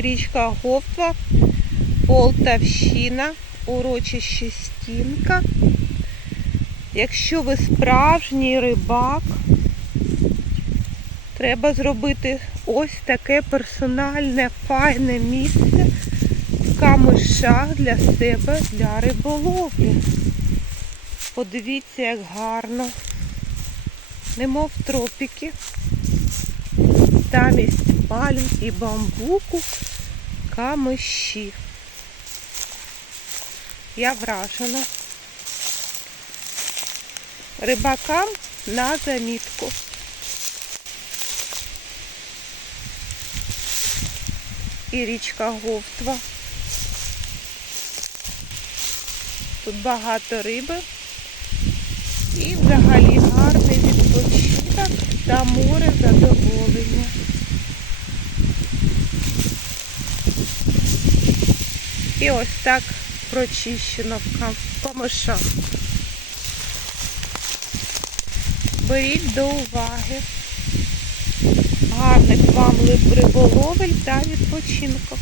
річка Говтва, Полтавщина, урочище Стінка. Якщо ви справжній рибак, треба зробити ось таке персональне файне місце в камишах для себе для риболовлі. Подивіться, як гарно. Немов тропіки. Замість пальм і бамбуку камиші. Я вражена. Рибакам на замітку. І річка Говтва. Тут багато риби. І взагалі гарний відпочинок та море задоволення. І ось так прочищено в кам- в камишах. Беріть до уваги. Гарних вам риболовель та відпочинків.